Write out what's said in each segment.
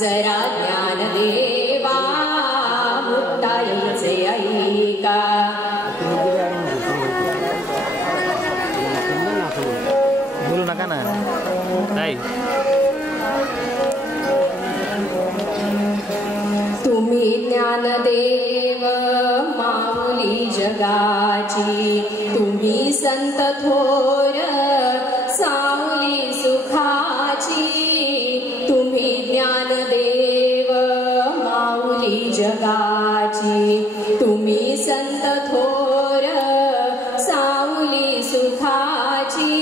जरा ज्ञानदेवा मुक्ताईचे ऐका। बोलू नका ना काय। तुम्ही ज्ञानदेव माऊली जगाची, तुम्ही संत थोर सावली सुखाची। तुम्ही ज्ञानदेव माऊली जगाची, तुम्ही संत थोर सावली सुखाची।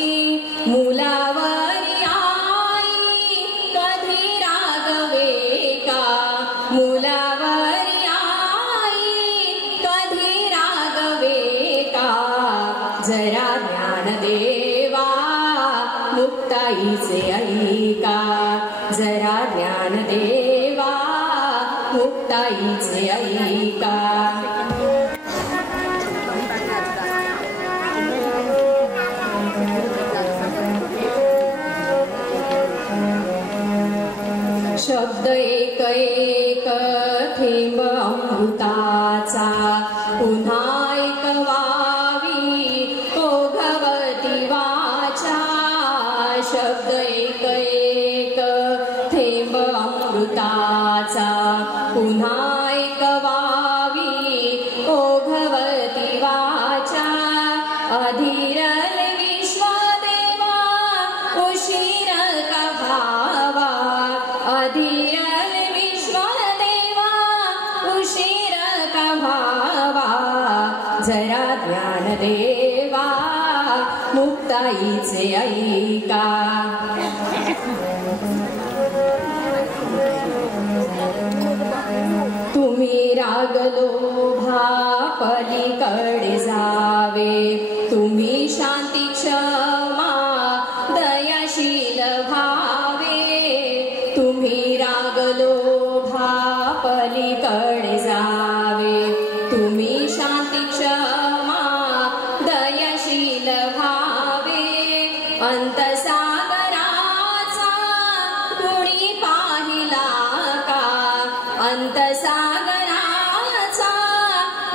मुलावरी आई कधी रागवे का, मुलावरी आई कधी रागवे का। जरा ज्ञानदेवा मुक्ताईचे ऐका, जरा ज्ञानदेवा मुक्ताईचे ऐका। शब्द एक एक थेंब अमृताचा, पुन्हा ऐकवावी ओघवती वाचा। शब्द एक एक थेंब अमृताचा, पुन्हा ऐकवावी ओघवती वाचा। अधीरल विश्वदेवा उशीर का भावा, अधीरल विश्वदेवा उशीर का भावा। जरा ज्ञानदेवा मुक्ताईचे ऐका। तुम्ही रागलोभा पलीकडे जावे, तुम्ही शांती क्षमा दयाशील भावे। तुम्ही रागलोभा पलीकडे जावे, तुम्ही शांती क्षमा दयाशील भावे। अंतसागराचा कुणी पाहिला का, अंतसागराचा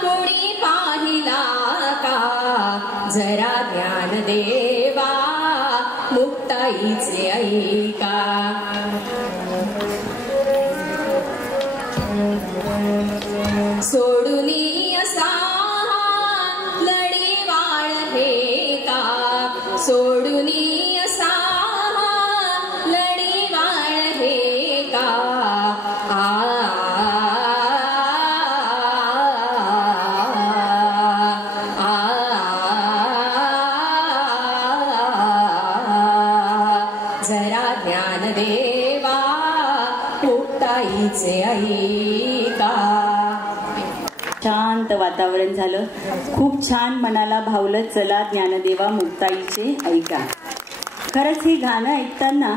कुणी पाहिला का। जरा ज्ञानदेवा मुक्ताईचे ऐका। सोडूनी असा लढीवाळ हे का, सोडूनी असा लढीवाळ हे का। जरा ज्ञानदेवा मुक्ताईचे ऐका। शांत वातावरण झालं, खूप छान मनाला भावलं। चला ज्ञानदेवा मुक्ताईचे ऐका। खरंच हे गाणं ऐकताना